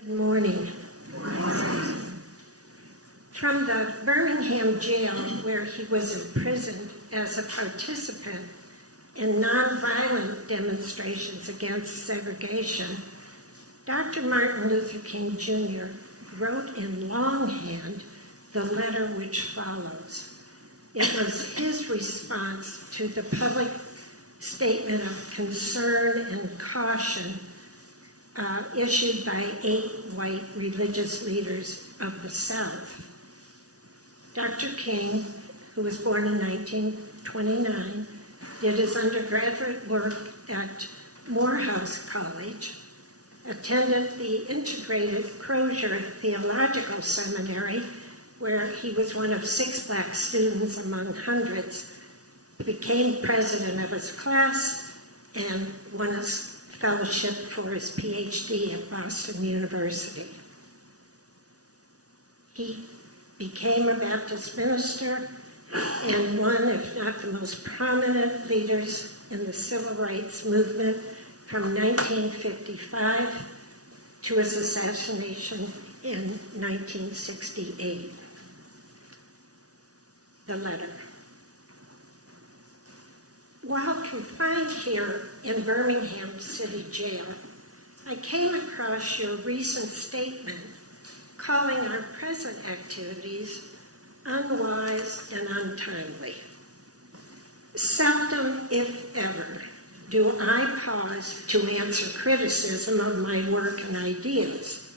Good morning. From the Birmingham jail, where he was imprisoned as a participant in nonviolent demonstrations against segregation, Dr. Martin Luther King Jr. wrote in longhand the letter which follows. It was his response to the public statement of concern and caution issued by 8 white religious leaders of the South. Dr. King, who was born in 1929, did his undergraduate work at Morehouse College, attended the integrated Crozier Theological Seminary, where he was one of 6 black students among hundreds, became president of his class, and won a fellowship for his PhD at Boston University. He became a Baptist minister and one, if not the most prominent leaders in the civil rights movement from 1955 to his assassination in 1968. The letter. While confined here in Birmingham City Jail, I came across your recent statement calling our present activities unwise and untimely. Seldom, if ever, do I pause to answer criticism of my work and ideas.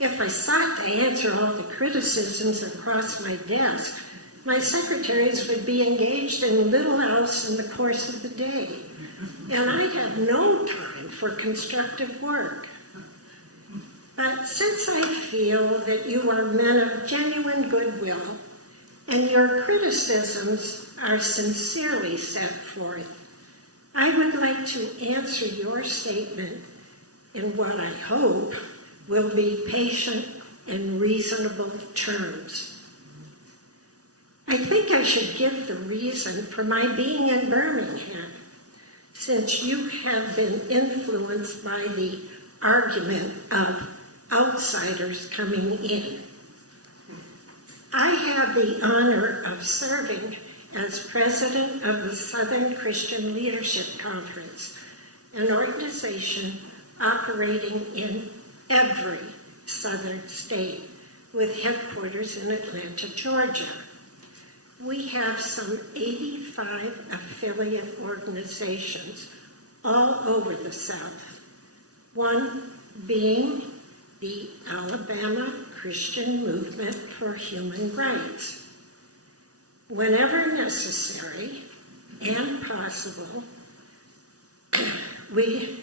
If I sought to answer all the criticisms across my desk, my secretaries would be engaged in little else in the course of the day, and I'd have no time for constructive work. But since I feel that you are men of genuine goodwill, and your criticisms are sincerely set forth, I would like to answer your statement in what I hope will be patient and reasonable terms. I think I should give the reason for my being in Birmingham, since you have been influenced by the argument of outsiders coming in. I have the honor of serving as president of the Southern Christian Leadership Conference, an organization operating in every southern state with headquarters in Atlanta, Georgia. We have some 85 affiliate organizations all over the South, one being the Alabama Christian Movement for Human Rights. Whenever necessary and possible, we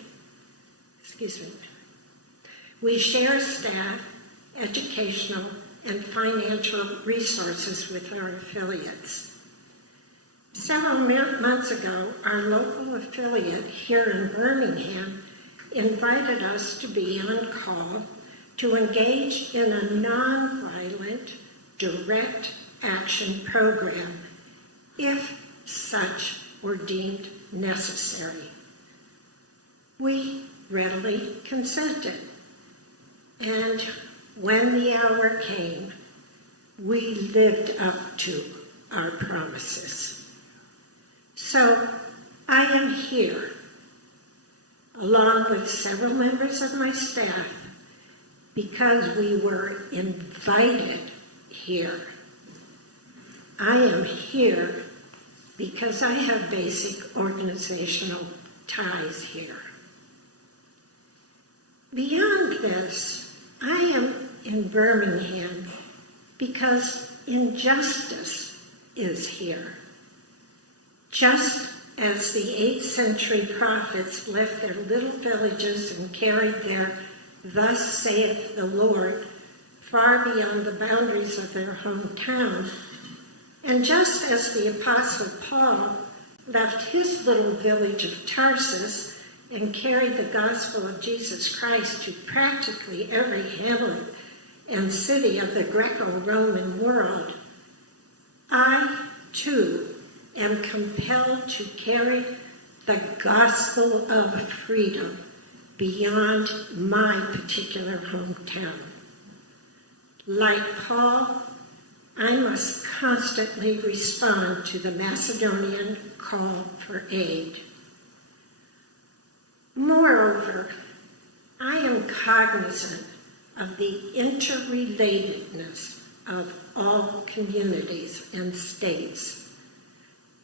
share staff, educational, and financial resources with our affiliates. Several months ago, our local affiliate here in Birmingham invited us to be on call to engage in a nonviolent, direct action program, if such were deemed necessary. We readily consented, and when the hour came, we lived up to our promises. So I am here, along with several members of my staff, because we were invited here. I am here because I have basic organizational ties here. Beyond this, I am in Birmingham because injustice is here. Just as the 8th century prophets left their little villages and carried their "Thus saith the Lord" far beyond the boundaries of their hometown, and just as the Apostle Paul left his little village of Tarsus and carried the gospel of Jesus Christ to practically every hamlet and city of the Greco-Roman world, I, too, am compelled to carry the gospel of freedom beyond my particular hometown. Like Paul, I must constantly respond to the Macedonian call for aid. Moreover, I am cognizant of the interrelatedness of all communities and states.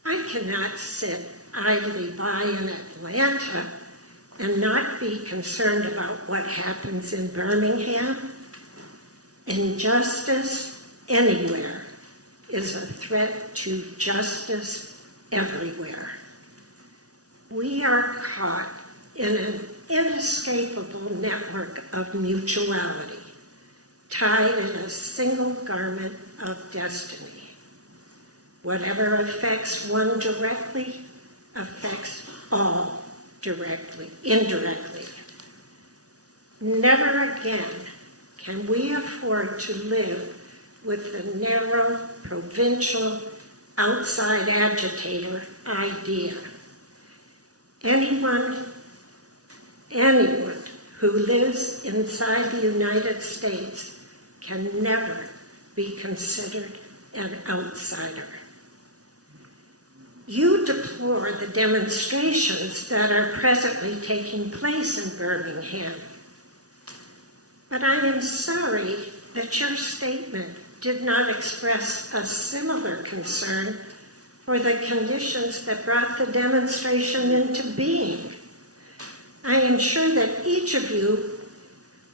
I cannot sit idly by in Atlanta and not be concerned about what happens in Birmingham. Injustice anywhere is a threat to justice everywhere. We are caught in an inescapable network of mutuality, tied in a single garment of destiny. Whatever affects one directly affects all indirectly. Never again can we afford to live with the narrow, provincial, outside agitator idea. Anyone who lives inside the United States can never be considered an outsider. You deplore the demonstrations that are presently taking place in Birmingham. But I am sorry that your statement did not express a similar concern for the conditions that brought the demonstration into being. I am sure that each of you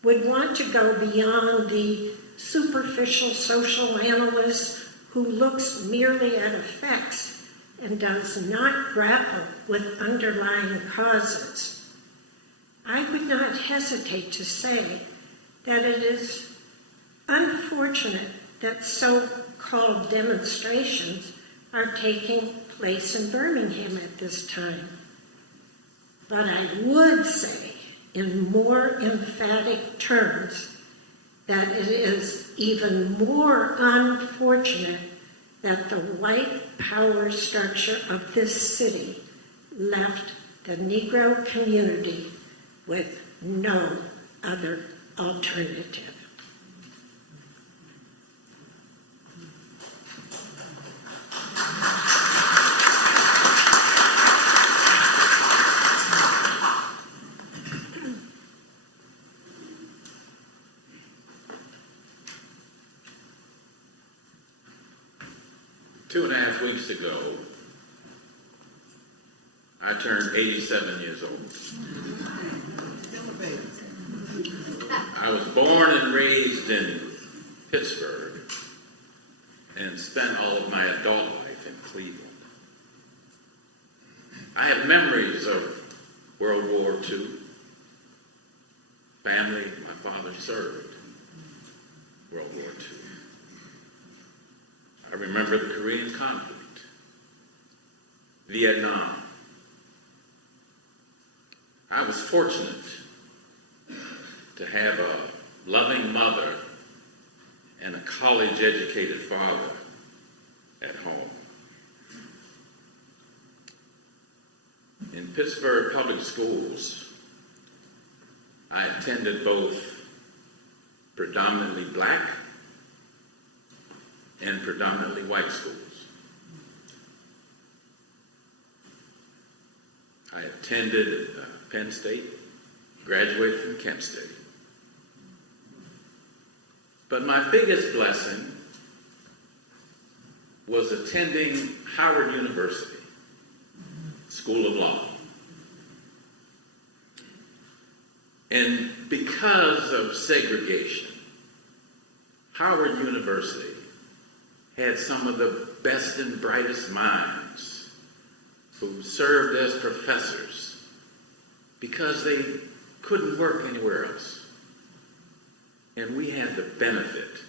would want to go beyond the superficial social analyst who looks merely at effects and does not grapple with underlying causes. I would not hesitate to say that it is unfortunate that so-called demonstrations are taking place in Birmingham at this time. But I would say in more emphatic terms that it is even more unfortunate that the white power structure of this city left the Negro community with no other alternative. Two and a half weeks ago, I turned 87 years old. I was born and raised in Pittsburgh and spent all of my adult life in Cleveland. I have memories of World War II. Family, my father served World War II. I remember the Korean conflict, Vietnam. I was fortunate to have a loving mother and a college-educated father at home. In Pittsburgh public schools, I attended both predominantly black and predominantly white schools. I attended Penn State, graduated from Kent State. But my biggest blessing was attending Howard University, School of Law. And because of segregation, Howard University had some of the best and brightest minds who served as professors because they couldn't work anywhere else. And we had the benefit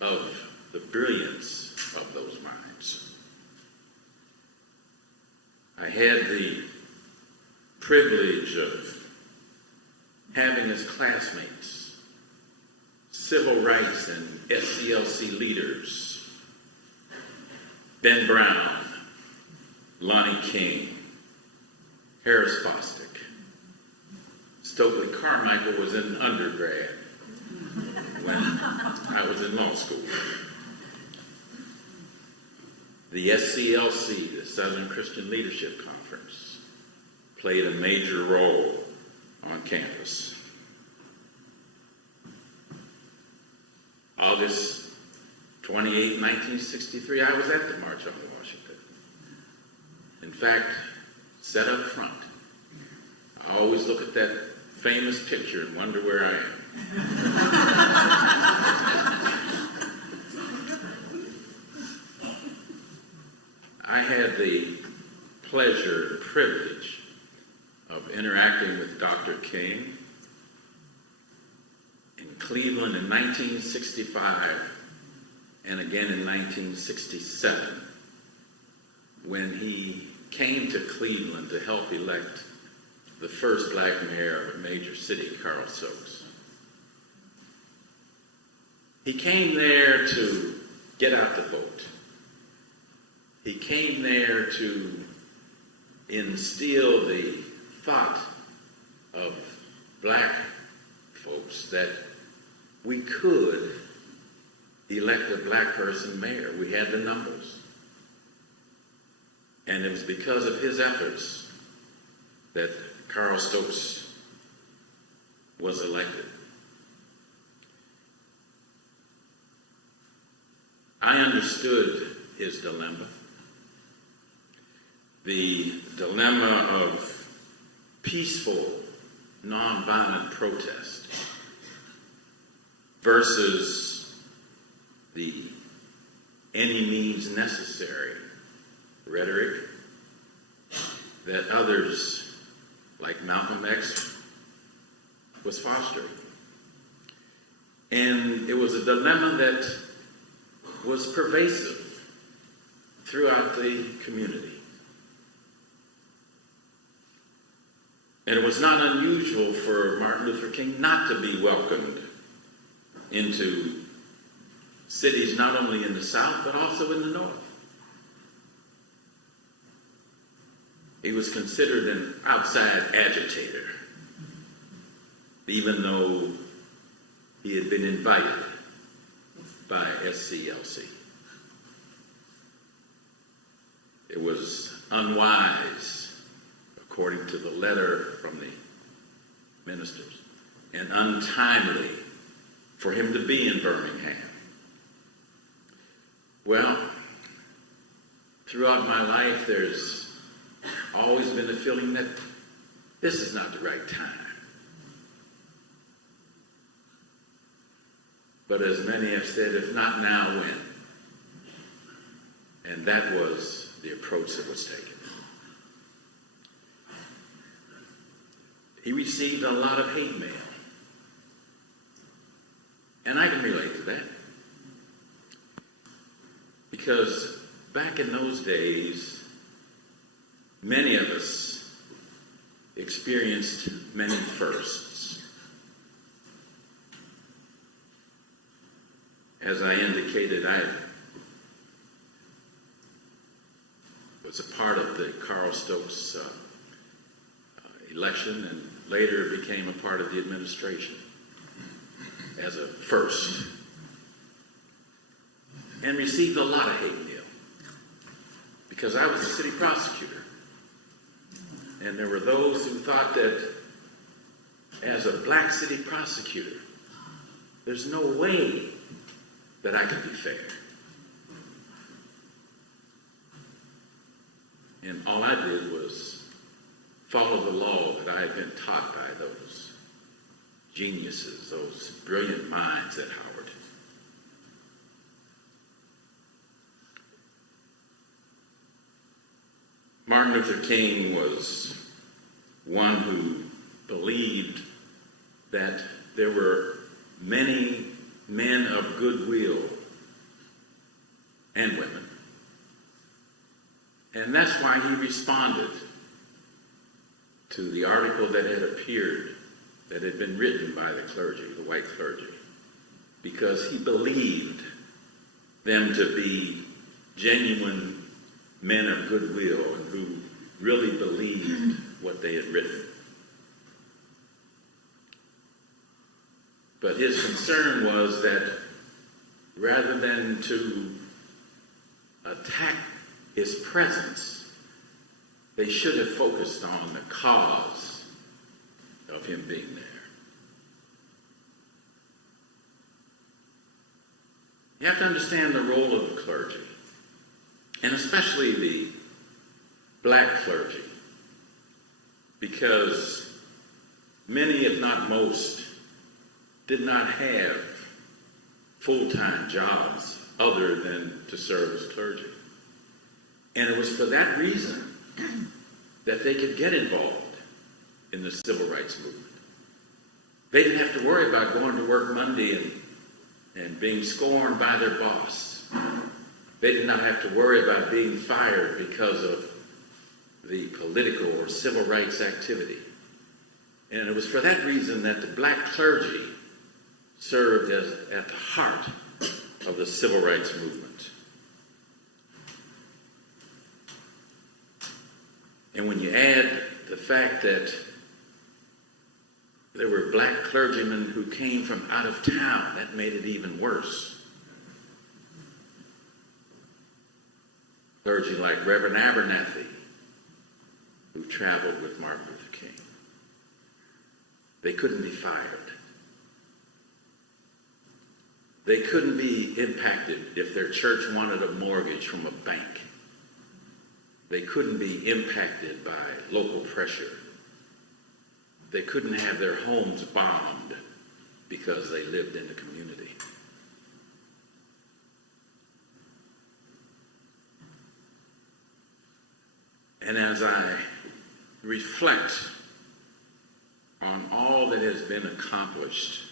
of the brilliance of those minds. I had the privilege of having as classmates civil rights and SCLC leaders, Ben Brown, Lonnie King, Harris Bostic, Stokely Carmichael was in undergrad when I was in law school. The SCLC, the Southern Christian Leadership Conference, played a major role on campus. August 28, 1963, I was at the March on Washington. In fact, sat up front. I always look at that famous picture and wonder where I am. I had the pleasure and privilege of interacting with Dr. King in Cleveland in 1965 and again in 1967 when he came to Cleveland to help elect the first black mayor of a major city, Carl Stokes. He came there to get out the vote. He came there to instill the thought of black folks that we could elect a black person mayor. We had the numbers. And it was because of his efforts that Carl Stokes was elected. I understood his dilemma. The dilemma of peaceful, nonviolent protest versus the any means necessary rhetoric that others, like Malcolm X, was fostering. And it was a dilemma that was pervasive throughout the community. And it was not unusual for Martin Luther King not to be welcomed into cities not only in the South, but also in the North. He was considered an outside agitator, even though he had been invited by SCLC. It was unwise, according to the letter from the ministers, and untimely for him to be in Birmingham. Well, throughout my life, there's always been a feeling that this is not the right time. But as many have said, if not now, when? And that was the approach that was taken. He received a lot of hate mail. And I can relate to that. Because back in those days, many of us experienced many firsts. As I indicated, I was a part of the Carl Stokes election and later became a part of the administration as a first. And received a lot of hate mail because I was a city prosecutor. And there were those who thought that as a black city prosecutor, there's no way that I could be fair. And all I did was follow the law that I had been taught by those geniuses, those brilliant minds at Howard. Martin Luther King was one who believed that there were many men of goodwill and women. And that's why he responded to the article that had appeared, that had been written by the clergy, the white clergy, because he believed them to be genuine men of goodwill and who really believed what they had written. But his concern was that rather than to attack his presence, they should have focused on the cause of him being there. You have to understand the role of the clergy, and especially the black clergy, because many, if not most, did not have full-time jobs other than to serve as clergy. And it was for that reason that they could get involved in the civil rights movement. They didn't have to worry about going to work Monday and being scorned by their boss. They did not have to worry about being fired because of the political or civil rights activity. And it was for that reason that the black clergy served as at the heart of the civil rights movement. And when you add the fact that there were black clergymen who came from out of town, that made it even worse. Clergy like Reverend Abernathy, who traveled with Martin Luther King. They couldn't be fired. They couldn't be impacted if their church wanted a mortgage from a bank. They couldn't be impacted by local pressure. They couldn't have their homes bombed because they lived in the community. And as I reflect on all that has been accomplished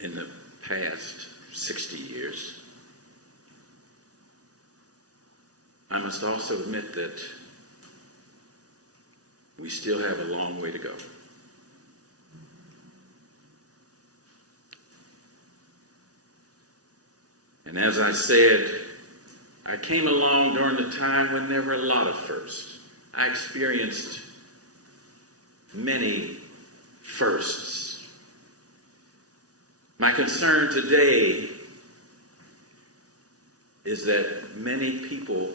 in the past 60 years, I must also admit that we still have a long way to go. And as I said, I came along during the time when there were a lot of firsts. I experienced many firsts. My concern today is that many people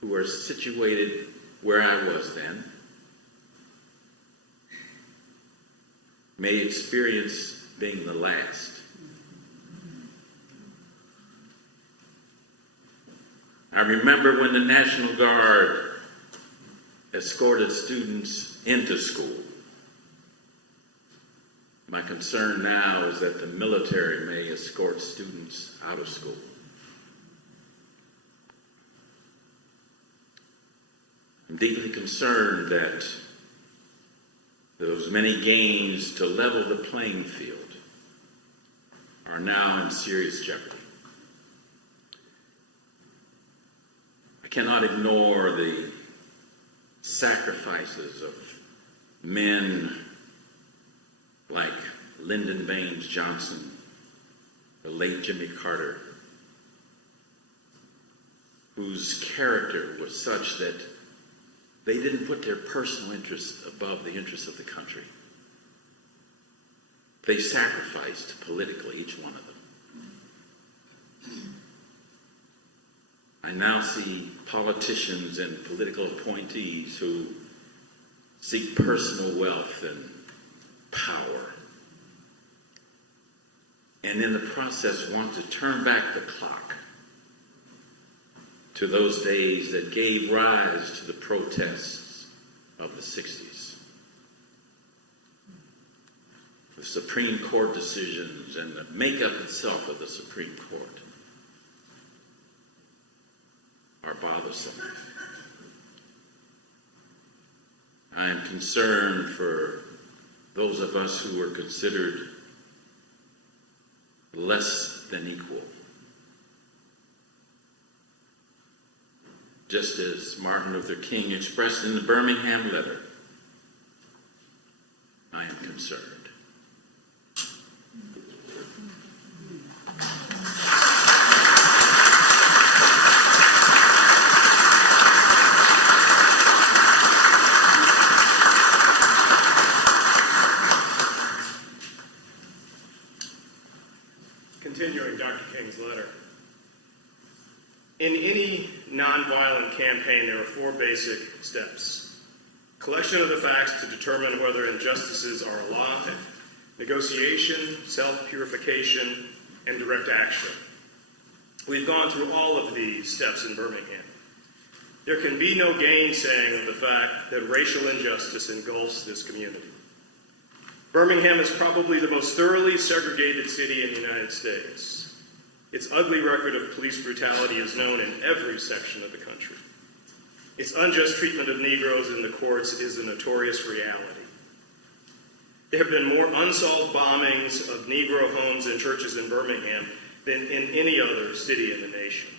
who are situated where I was then may experience being the last. I remember when the National Guard escorted students into school. My concern now is that the military may escort students out of school. I'm deeply concerned that those many gains to level the playing field are now in serious jeopardy. I cannot ignore the sacrifices of men like Lyndon Baines Johnson, the late Jimmy Carter, whose character was such that they didn't put their personal interests above the interests of the country. They sacrificed politically, each one of them. I now see politicians and political appointees who seek personal wealth and power, and in the process want to turn back the clock to those days that gave rise to the protests of the 60s. The Supreme Court decisions and the makeup itself of the Supreme Court are bothersome. I am concerned for those of us who were considered less than equal. Just as Martin Luther King expressed in the Birmingham letter, I am concerned. 4 basic steps. Collection of the facts to determine whether injustices are alive, negotiation, self-purification, and direct action. We've gone through all of these steps in Birmingham. There can be no gainsaying of the fact that racial injustice engulfs this community. Birmingham is probably the most thoroughly segregated city in the United States. Its ugly record of police brutality is known in every section of the country. Its unjust treatment of Negroes in the courts is a notorious reality. There have been more unsolved bombings of Negro homes and churches in Birmingham than in any other city in the nation.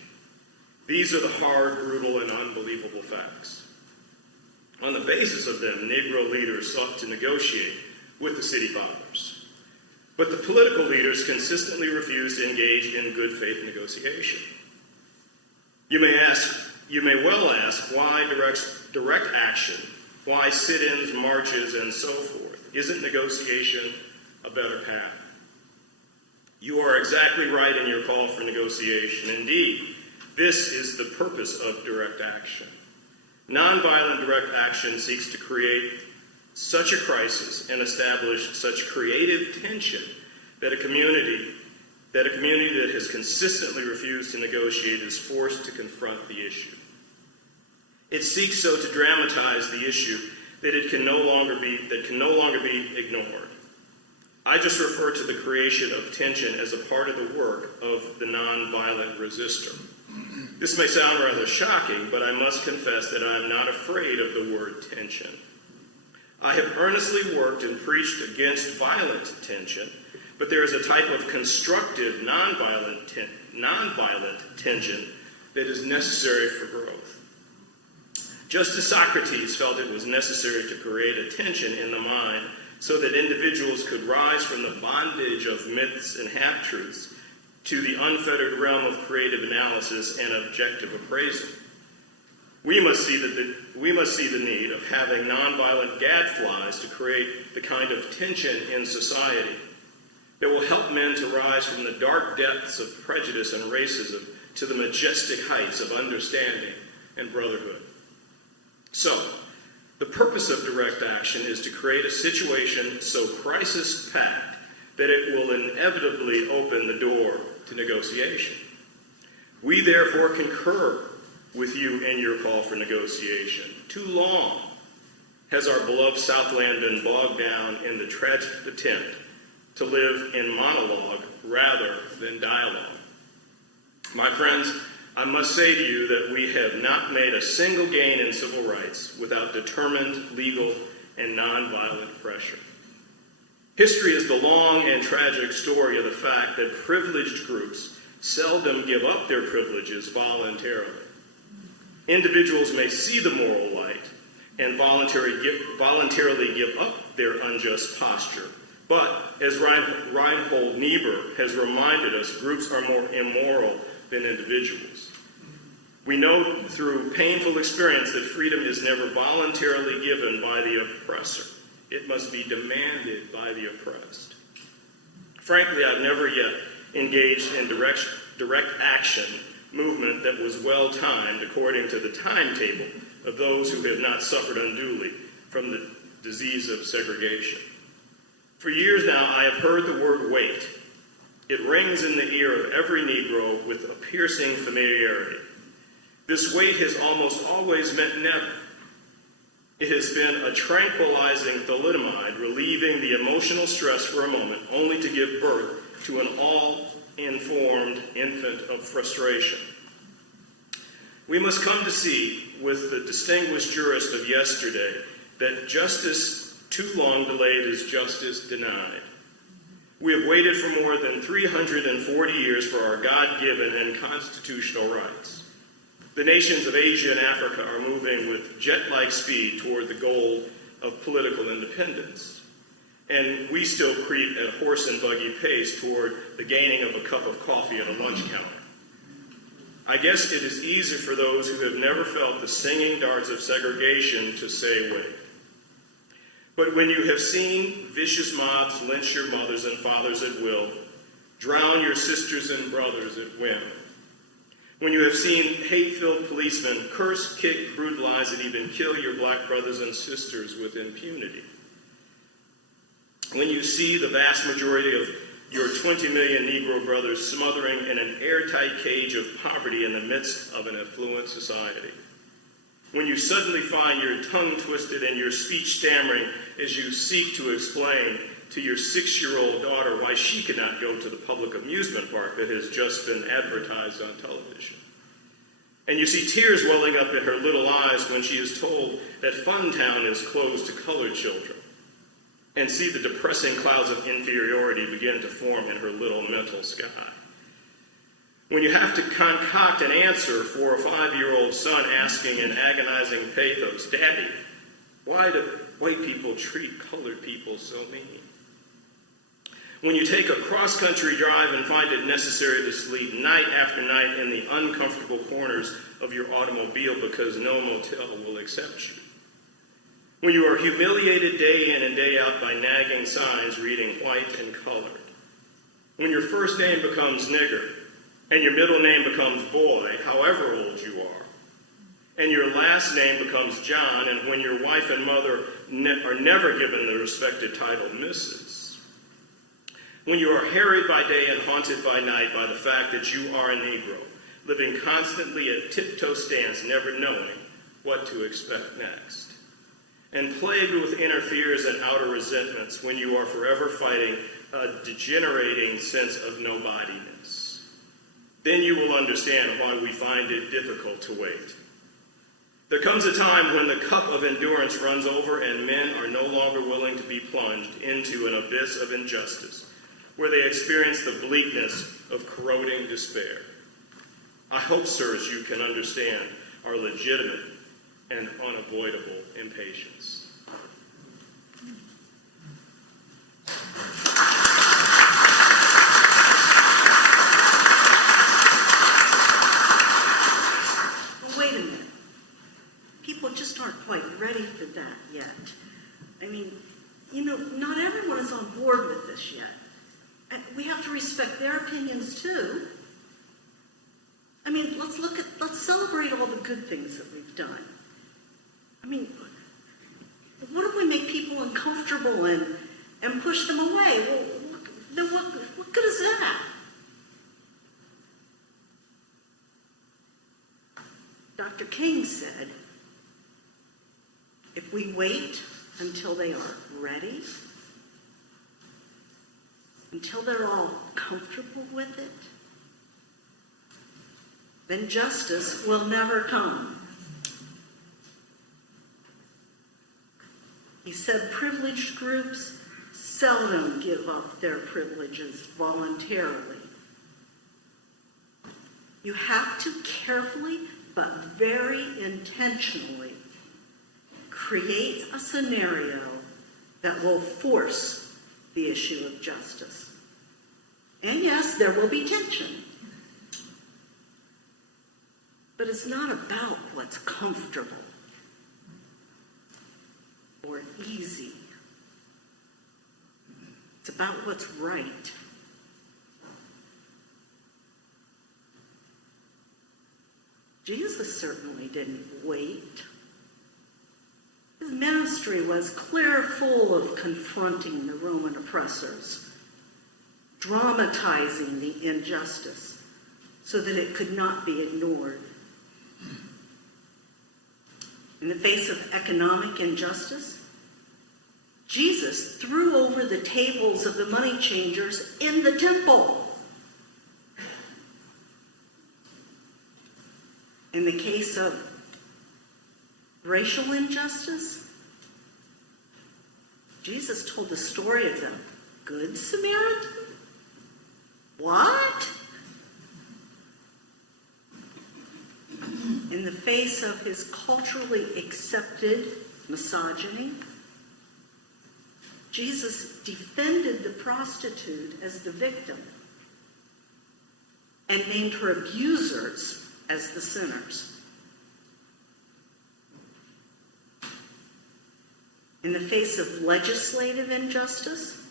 These are the hard, brutal, and unbelievable facts. On the basis of them, Negro leaders sought to negotiate with the city fathers. But the political leaders consistently refused to engage in good faith negotiation. You may well ask why direct action, why sit-ins, marches, and so forth. Isn't negotiation a better path? You are exactly right in your call for negotiation. Indeed, this is the purpose of direct action. Nonviolent direct action seeks to create such a crisis and establish such creative tension that a community that has consistently refused to negotiate is forced to confront the issue. It seeks so to dramatize the issue that it can no longer be ignored. I just refer to the creation of tension as a part of the work of the nonviolent resistor. This may sound rather shocking, but I must confess that I am not afraid of the word tension. I have earnestly worked and preached against violent tension, but there is a type of constructive nonviolent tension that is necessary for growth. Just as Socrates felt it was necessary to create a tension in the mind so that individuals could rise from the bondage of myths and half-truths to the unfettered realm of creative analysis and objective appraisal. We must see the need of having nonviolent gadflies to create the kind of tension in society that will help men to rise from the dark depths of prejudice and racism to the majestic heights of understanding and brotherhood. So, the purpose of direct action is to create a situation so crisis-packed that it will inevitably open the door to negotiation. We therefore concur with you in your call for negotiation. Too long has our beloved Southland been bogged down in the tragic attempt to live in monologue rather than dialogue. My friends, I must say to you that we have not made a single gain in civil rights without determined, legal, and nonviolent pressure. History is the long and tragic story of the fact that privileged groups seldom give up their privileges voluntarily. Individuals may see the moral light and voluntarily give up their unjust posture. But, as Reinhold Niebuhr has reminded us, groups are more immoral than individuals. We know through painful experience that freedom is never voluntarily given by the oppressor. It must be demanded by the oppressed. Frankly, I've never yet engaged in direct action movement that was well-timed according to the timetable of those who have not suffered unduly from the disease of segregation. For years now, I have heard the word wait. It rings in the ear of every Negro with a piercing familiarity. This wait has almost always meant never. It has been a tranquilizing thalidomide, relieving the emotional stress for a moment, only to give birth to an all-informed infant of frustration. We must come to see, with the distinguished jurist of yesterday, that justice too long delayed is justice denied. We have waited for more than 340 years for our God-given and constitutional rights. The nations of Asia and Africa are moving with jet-like speed toward the goal of political independence. And we still creep at horse and buggy pace toward the gaining of a cup of coffee at a lunch counter. I guess it is easy for those who have never felt the singing darts of segregation to say wait. But when you have seen vicious mobs lynch your mothers and fathers at will, drown your sisters and brothers at whim, When you have seen hate-filled policemen curse, kick, brutalize, and even kill your black brothers and sisters with impunity. When you see the vast majority of your 20 million Negro brothers smothering in an airtight cage of poverty in the midst of an affluent society. When you suddenly find your tongue twisted and your speech stammering as you seek to explain to your 6-year-old daughter why she cannot go to the public amusement park that has just been advertised on television. And you see tears welling up in her little eyes when she is told that Funtown is closed to colored children, and see the depressing clouds of inferiority begin to form in her little mental sky. When you have to concoct an answer for a 5-year-old son asking in agonizing pathos, "Daddy, why do white people treat colored people so mean?" When you take a cross-country drive and find it necessary to sleep night after night in the uncomfortable corners of your automobile because no motel will accept you. When you are humiliated day in and day out by nagging signs reading white and colored. When your first name becomes nigger, and your middle name becomes boy, however old you are, and your last name becomes John, and when your wife and mother are never given the respected title Mrs. When you are harried by day and haunted by night by the fact that you are a Negro, living constantly at tiptoe stance, never knowing what to expect next. And plagued with inner fears and outer resentments when you are forever fighting a degenerating sense of nobodiness. Then you will understand why we find it difficult to wait. There comes a time when the cup of endurance runs over and men are no longer willing to be plunged into an abyss of injustice, where they experience the bleakness of corroding despair. I hope, sirs, you can understand our legitimate and unavoidable impatience. Well, wait a minute. People just aren't quite ready for that yet. I mean, not everyone is on board with this yet. And we have to respect their opinions too. I mean, let's celebrate all the good things that we've done. I mean, what if we make people uncomfortable and push them away? Well, then what good is that? Dr. King said, if we wait until they are ready, until they're all comfortable with it, then justice will never come. He said privileged groups seldom give up their privileges voluntarily. You have to carefully but very intentionally create a scenario that will force the issue of justice. And yes, there will be tension. But it's not about what's comfortable or easy. It's about what's right. Jesus certainly didn't wait. His ministry was clear full of confronting the Roman oppressors, dramatizing the injustice so that it could not be ignored. In the face of economic injustice, Jesus threw over the tables of the money changers in the temple. In the case of racial injustice, Jesus told the story of the Good Samaritan. What? In the face of his culturally accepted misogyny, Jesus defended the prostitute as the victim and named her abusers as the sinners. In the face of legislative injustice,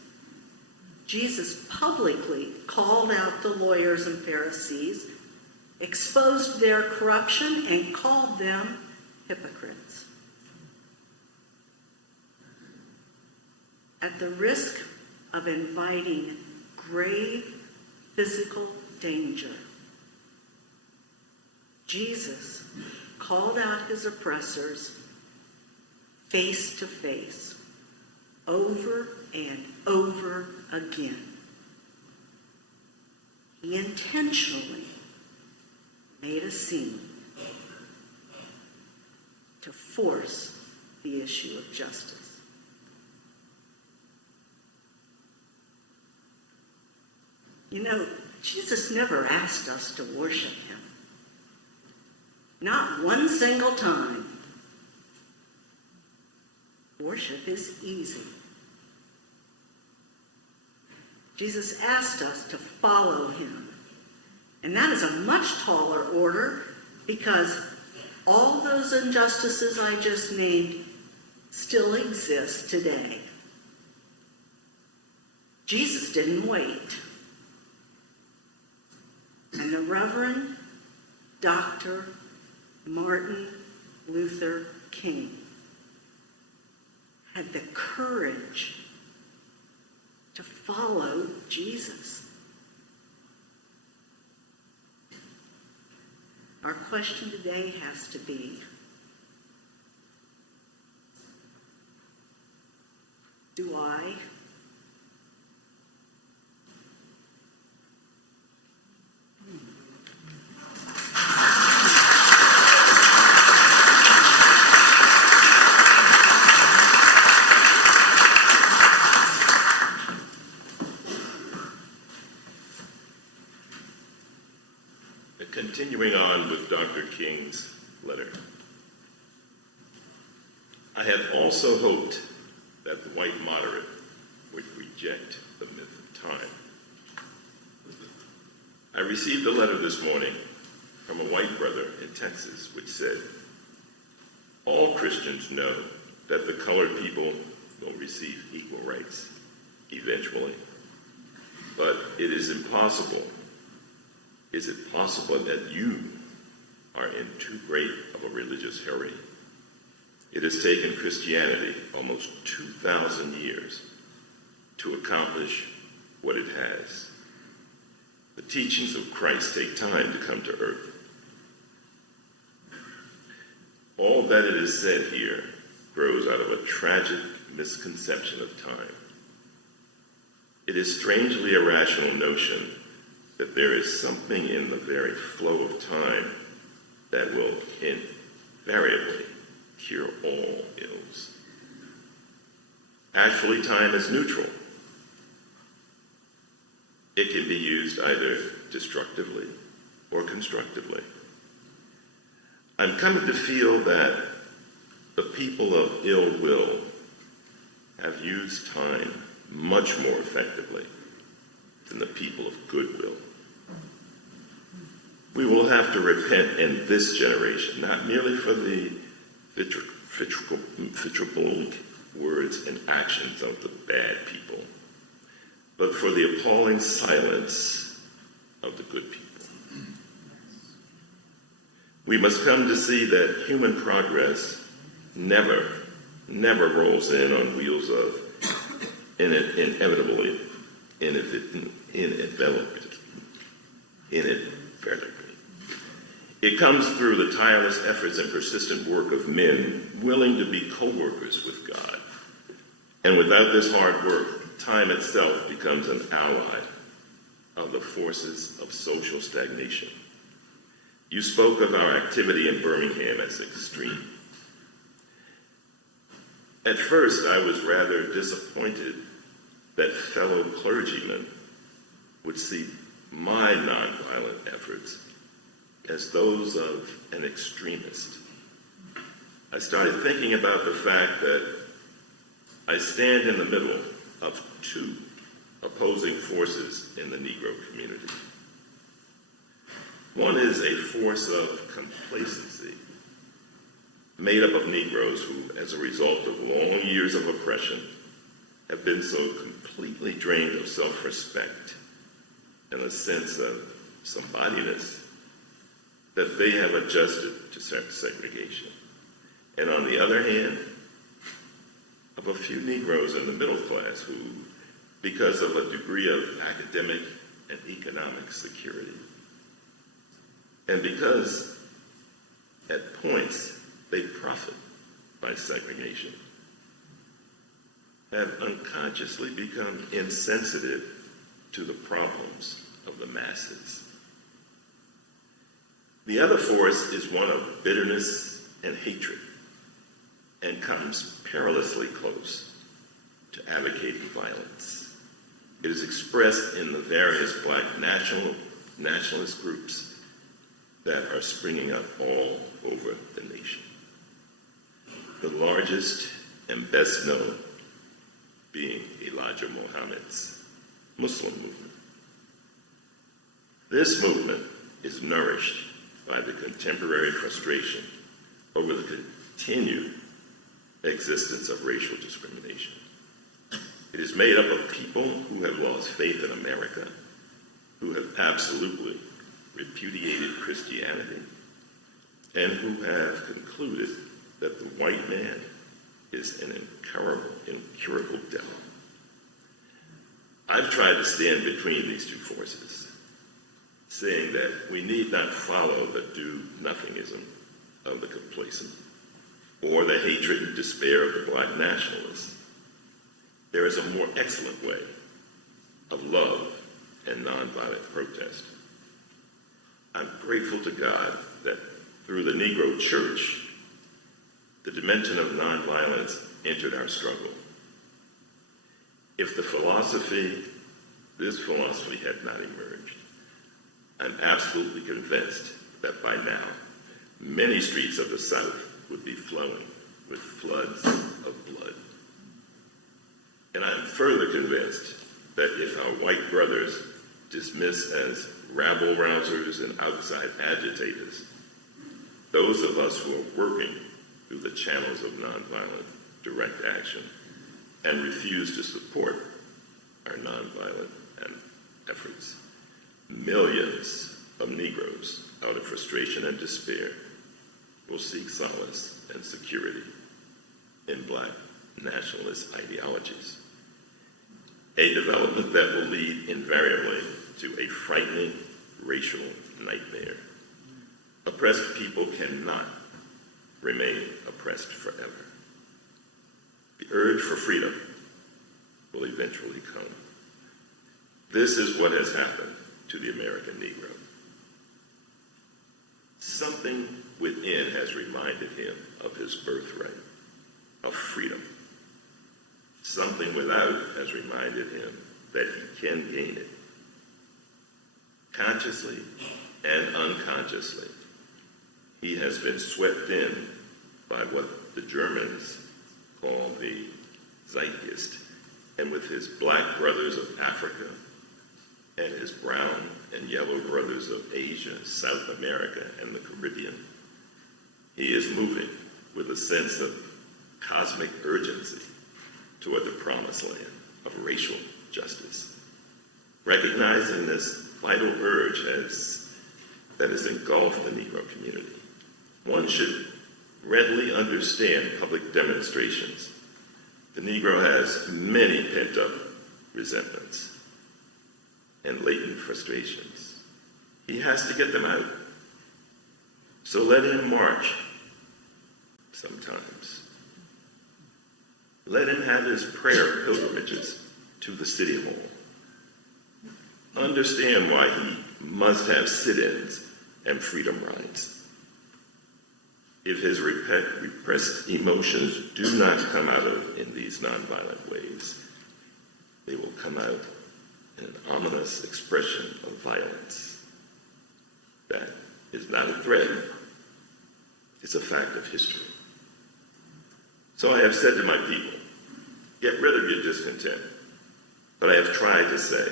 Jesus publicly called out the lawyers and Pharisees exposed their corruption, and called them hypocrites. At the risk of inviting grave physical danger, Jesus called out his oppressors face to face, over and over again. He intentionally made a scene to force the issue of justice. You know, Jesus never asked us to worship him. Not one single time. Worship is easy. Jesus asked us to follow him. And that is a much taller order, because all those injustices I just named still exist today. Jesus didn't wait. And the Reverend Dr. Martin Luther King had the courage to follow Jesus. Our question today has to be, do I Continuing on with Dr. King's letter, I had also hoped that the white moderate would reject the myth of time. I received a letter this morning from a white brother in Texas which said, all Christians know that the colored people will receive equal rights eventually, but it is impossible. Is it possible that you are in too great of a religious hurry? It has taken Christianity almost 2,000 years to accomplish what it has. The teachings of Christ take time to come to earth. All that it is said here grows out of a tragic misconception of time. It is strangely irrational notion that there is something in the very flow of time that will invariably cure all ills. Actually, time is neutral. It can be used either destructively or constructively. I'm coming to feel that the people of ill will have used time much more effectively than the people of goodwill. We will have to repent in this generation, not merely for the vitriolic words and actions of the bad people, but for the appalling silence of the good people. We must come to see that human progress never rolls in on wheels of inevitably. It comes through the tireless efforts and persistent work of men willing to be co-workers with God. And without this hard work, time itself becomes an ally of the forces of social stagnation. You spoke of our activity in Birmingham as extreme. At first, I was rather disappointed that fellow clergymen would see my nonviolent efforts as those of an extremist. I started thinking about the fact that I stand in the middle of two opposing forces in the Negro community. One is a force of complacency made up of Negroes who, as a result of long years of oppression, have been so completely drained of self-respect and a sense of somebodyness that they have adjusted to segregation. And on the other hand, of a few Negroes in the middle class who, because of a degree of academic and economic security, and because at points they profit by segregation, have unconsciously become insensitive to the problems of the masses. The other force is one of bitterness and hatred, and comes perilously close to advocating violence. It is expressed in the various black nationalist groups that are springing up all over the nation. The largest and best known being Elijah Muhammad's Muslim movement. This movement is nourished by the contemporary frustration over the continued existence of racial discrimination. It is made up of people who have lost faith in America, who have absolutely repudiated Christianity, and who have concluded that the white man is an incurable devil. I've tried to stand between these two forces, saying that we need not follow the do-nothingism of the complacent or the hatred and despair of the black nationalists. There is a more excellent way of love and nonviolent protest. I'm grateful to God that through the Negro Church, the dimension of nonviolence entered our struggle. If this philosophy had not emerged, I'm absolutely convinced that by now, many streets of the South would be flowing with floods of blood. And I'm further convinced that if our white brothers dismiss as rabble-rousers and outside agitators those of us who are working through the channels of nonviolent direct action and refuse to support our nonviolent efforts, millions of Negroes, out of frustration and despair, will seek solace and security in black nationalist ideologies. A development that will lead invariably to a frightening racial nightmare. Oppressed people cannot remain oppressed forever. The urge for freedom will eventually come. This is what has happened to the American Negro. Something within has reminded him of his birthright, of freedom. Something without has reminded him that he can gain it. Consciously and unconsciously, he has been swept in by what the Germans call the Zeitgeist, and with his black brothers of Africa and his brown and yellow brothers of Asia, South America, and the Caribbean, he is moving with a sense of cosmic urgency toward the promised land of racial justice. Recognizing this vital urge that has engulfed the Negro community, one should readily understand public demonstrations. The Negro has many pent-up resentments and latent frustrations. He has to get them out. So let him march sometimes. Let him have his prayer pilgrimages to the City Hall. Understand why he must have sit-ins and freedom rides. If his repressed emotions do not come out in these nonviolent ways, they will come out in an ominous expression of violence. That is not a threat. It's a fact of history. So I have said to my people, get rid of your discontent. But I have tried to say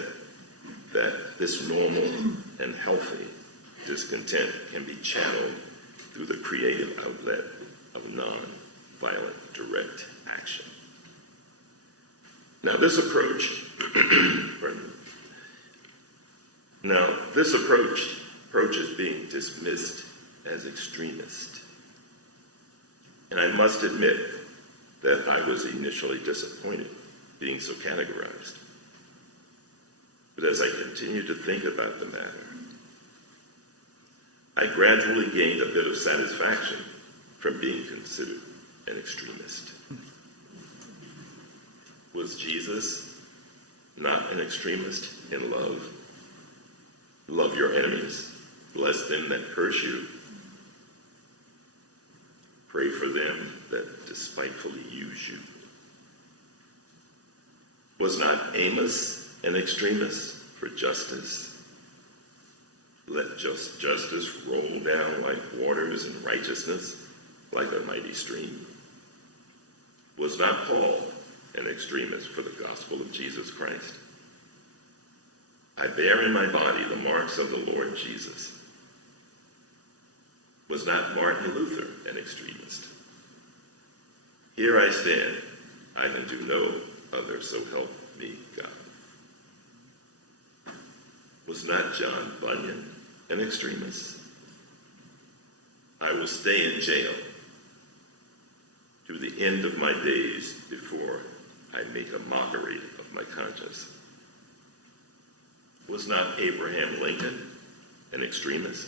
that this normal and healthy discontent can be channeled through the creative outlet of non-violent direct action. Now this approach is being dismissed as extremist. And I must admit that I was initially disappointed being so categorized. But as I continued to think about the matter, I gradually gained a bit of satisfaction from being considered an extremist. Was Jesus not an extremist in love? Love your enemies, bless them that curse you, pray for them that despitefully use you. Was not Amos an extremist for justice? Let justice roll down like waters and righteousness like a mighty stream. Was not Paul an extremist for the gospel of Jesus Christ? I bear in my body the marks of the Lord Jesus. Was not Martin Luther an extremist? Here I stand, I can do no other, so help me God. Was not John Bunyan an extremist? I will stay in jail to the end of my days before I make a mockery of my conscience. Was not Abraham Lincoln an extremist?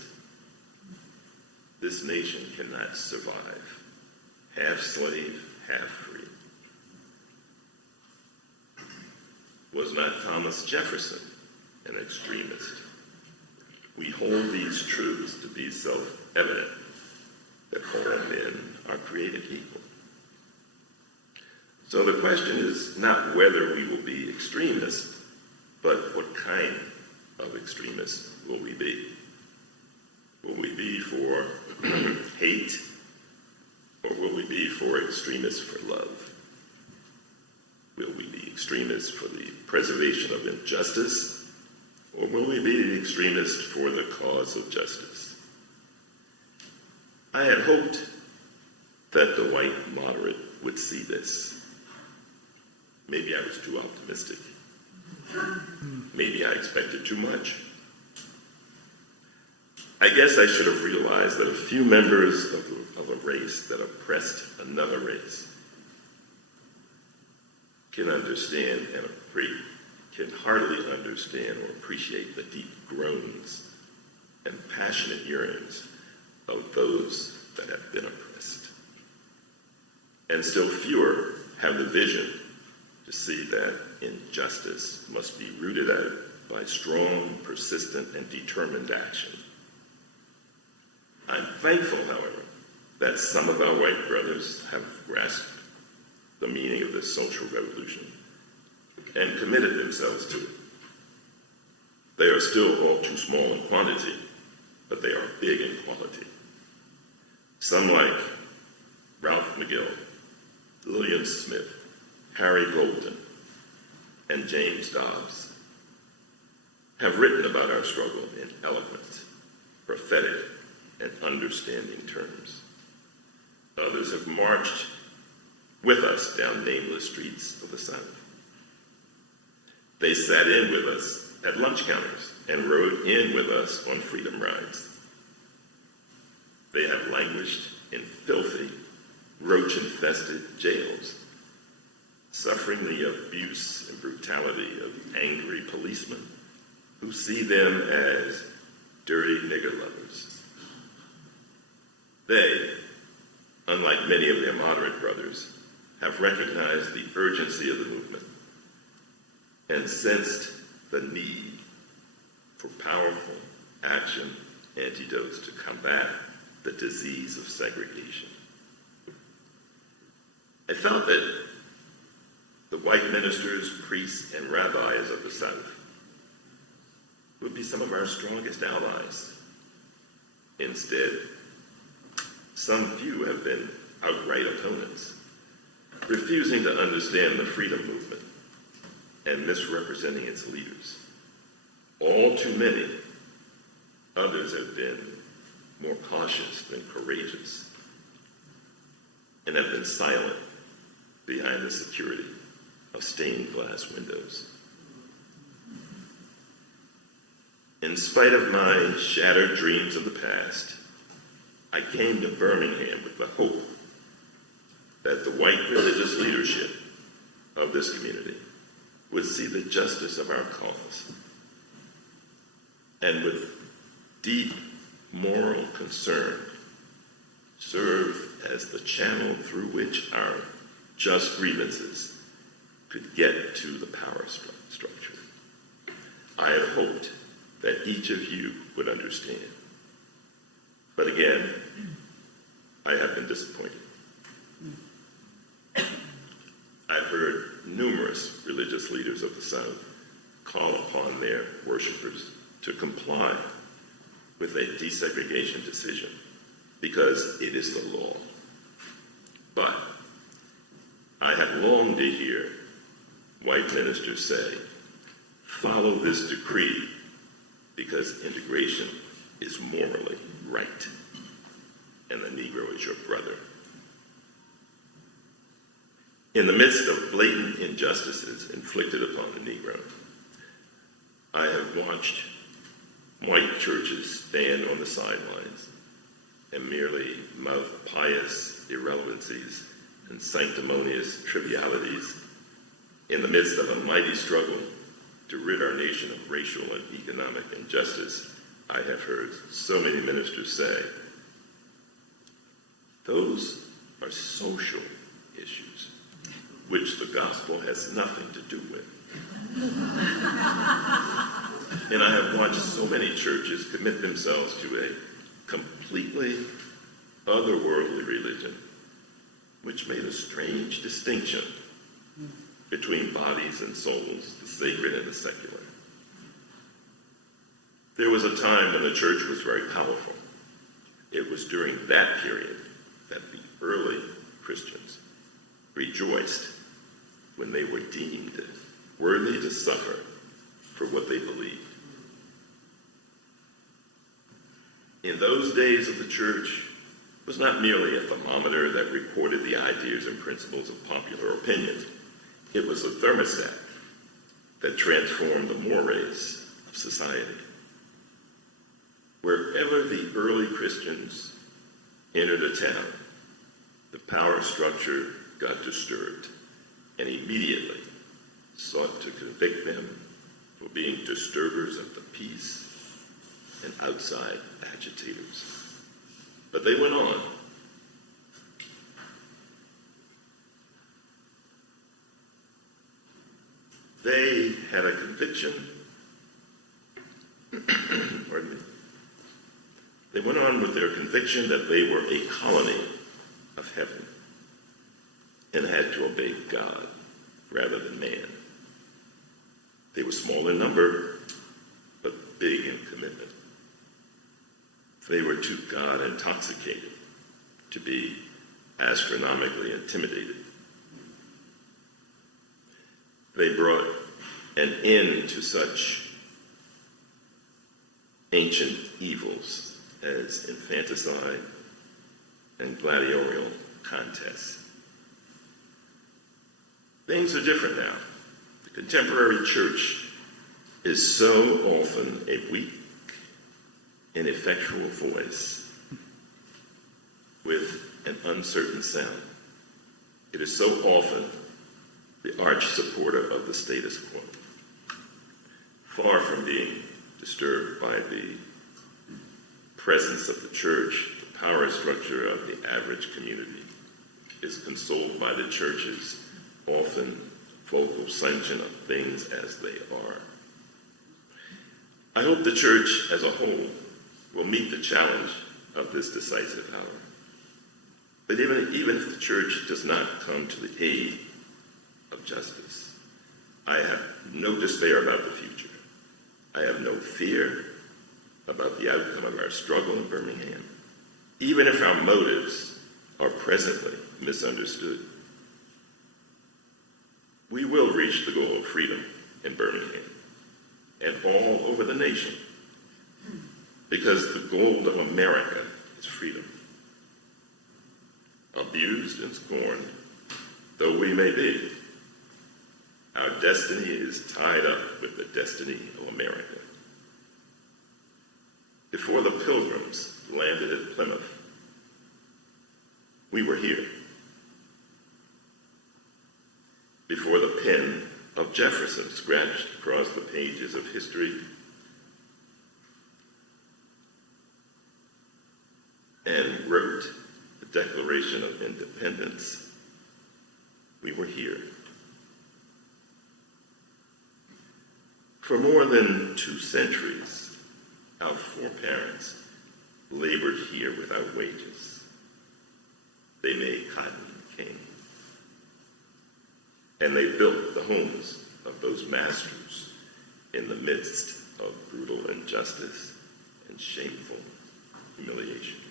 This nation cannot survive, half slave, half free. Was not Thomas Jefferson an extremist? We hold these truths to be self-evident, that all men are created equal. So the question is not whether we will be extremists, but what kind of extremists will we be? Will we be for hate, or will we be for extremists for love? Will we be extremists for the preservation of injustice, or will we be extremists for the cause of justice? I had hoped that the white moderate would see this. Maybe I was too optimistic. Maybe I expected too much. I guess I should have realized that a few members of a race that oppressed another race can understand and can hardly understand or appreciate the deep groans and passionate yearnings of those that have been oppressed. And still fewer have the vision to see that injustice must be rooted out by strong, persistent, and determined action. I'm thankful, however, that some of our white brothers have grasped the meaning of this social revolution and committed themselves to it. They are still all too small in quantity, but they are big in quality. Some like Ralph McGill, Lillian Smith, Harry Golden, and James Dobbs have written about our struggle in eloquent, prophetic, and understanding terms. Others have marched with us down nameless streets of the South. They sat in with us at lunch counters and rode in with us on freedom rides. They have languished in filthy, roach-infested jails, suffering the abuse and brutality of angry policemen who see them as dirty nigger lovers. They, unlike many of their moderate brothers, have recognized the urgency of the movement and sensed the need for powerful action antidotes to combat the disease of segregation. I felt that the white ministers, priests, and rabbis of the South would be some of our strongest allies. Instead, some few have been outright opponents, refusing to understand the freedom movement and misrepresenting its leaders. All too many others have been more cautious than courageous and have been silent behind the security of stained glass windows. In spite of my shattered dreams of the past I came to Birmingham with the hope that the white religious leadership of this community would see the justice of our cause and with deep moral concern serve as the channel through which our just grievances could get to the power structure. I had hoped that each of you would understand. But again, I have been disappointed. I've heard numerous religious leaders of the South call upon their worshipers to comply with a desegregation decision because it is the law. But I have longed to hear white ministers say, follow this decree because integration is morally right, and the Negro is your brother. In the midst of blatant injustices inflicted upon the Negro, I have watched white churches stand on the sidelines and merely mouth pious irrelevancies and sanctimonious trivialities in the midst of a mighty struggle to rid our nation of racial and economic injustice. I have heard so many ministers say, those are social issues, which the gospel has nothing to do with. And I have watched so many churches commit themselves to a completely otherworldly religion, which made a strange distinction between bodies and souls, the sacred and the secular. There was a time when the church was very powerful. It was during that period that the early Christians rejoiced when they were deemed worthy to suffer for what they believed. In those days of the church was not merely a thermometer that reported the ideas and principles of popular opinion. It was a thermostat that transformed the mores of society. Wherever the early Christians entered a town, the power structure got disturbed and immediately sought to convict them for being disturbers of the peace and outside agitators. But they went on. They had a conviction, pardon me. They went on with their conviction that they were a colony of heaven and had to obey God rather than man. They were small in number, but big in commitment. They were too God intoxicated to be astronomically intimidated. They brought an end to such ancient evils as infanticide and gladiatorial contests. Things are different now. The contemporary church is so often a weak, ineffectual voice with an uncertain sound. It is so often the arch supporter of the status quo, far from being disturbed by the presence of the church. The power structure of the average community is consoled by the church's often vocal sanction of things as they are. I hope the church as a whole will meet the challenge of this decisive hour. But even if the church does not come to the aid of justice, I have no despair about the future. I have no fear about the outcome of our struggle in Birmingham, even if our motives are presently misunderstood. We will reach the goal of freedom in Birmingham and all over the nation, because the goal of America is freedom. Abused and scorned though we may be, our destiny is tied up with the destiny of America. Before the Pilgrims landed at Plymouth, We were here. Before the pen of Jefferson scratched across the pages of history and wrote the Declaration of Independence, we were here. For more than 2 centuries, our foreparents labored here without wages. They made cotton cane. And they built the homes of those masters in the midst of brutal injustice and shameful humiliation.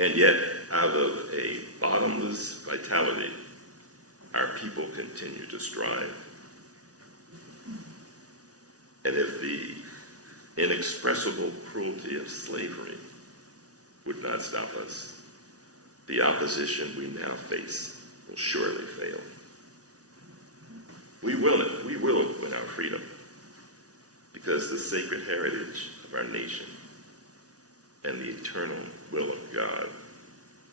And yet, out of a bottomless vitality, our people continue to strive. And if the inexpressible cruelty of slavery would not stop us, the opposition we now face will surely fail. We will win our freedom, because the sacred heritage of our nation and the eternal will of God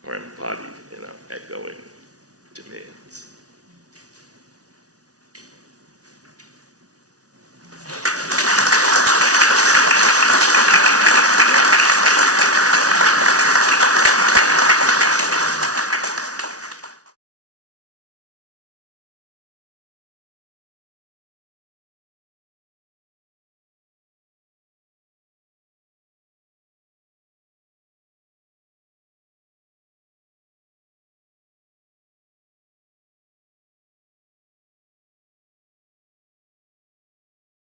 are embodied in our echoing